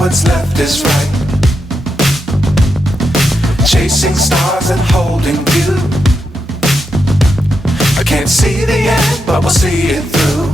what's left is right. Chasing stars and holding you. I can't see the end, but we'll see it through.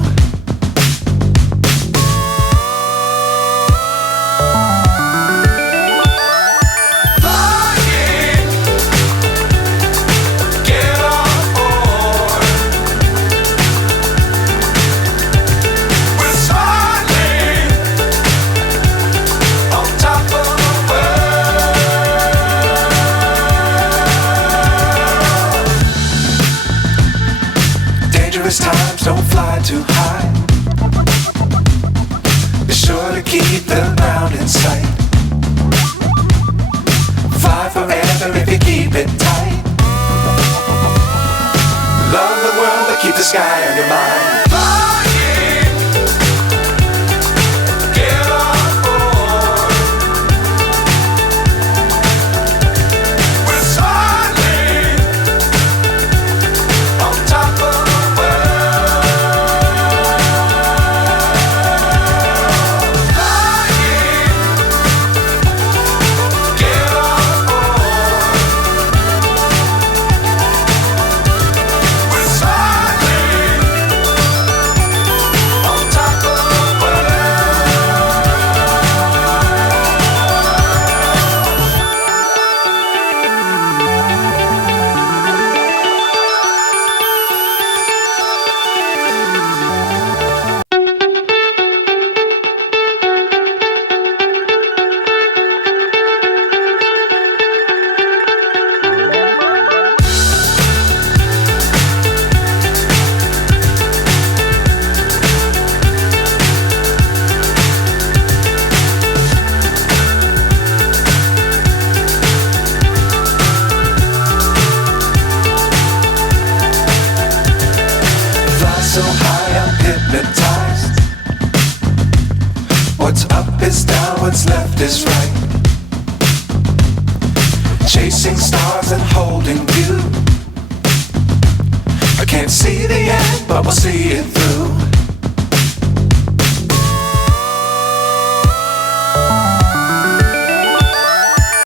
Times don't fly too high. Be sure to keep the ground in sight. Fly forever if you keep it tight. Love the world but keep the sky on your mind. So high I'm hypnotized. What's up is down, what's left is right. Chasing stars and holding you. I can't see the end, but we'll see it through.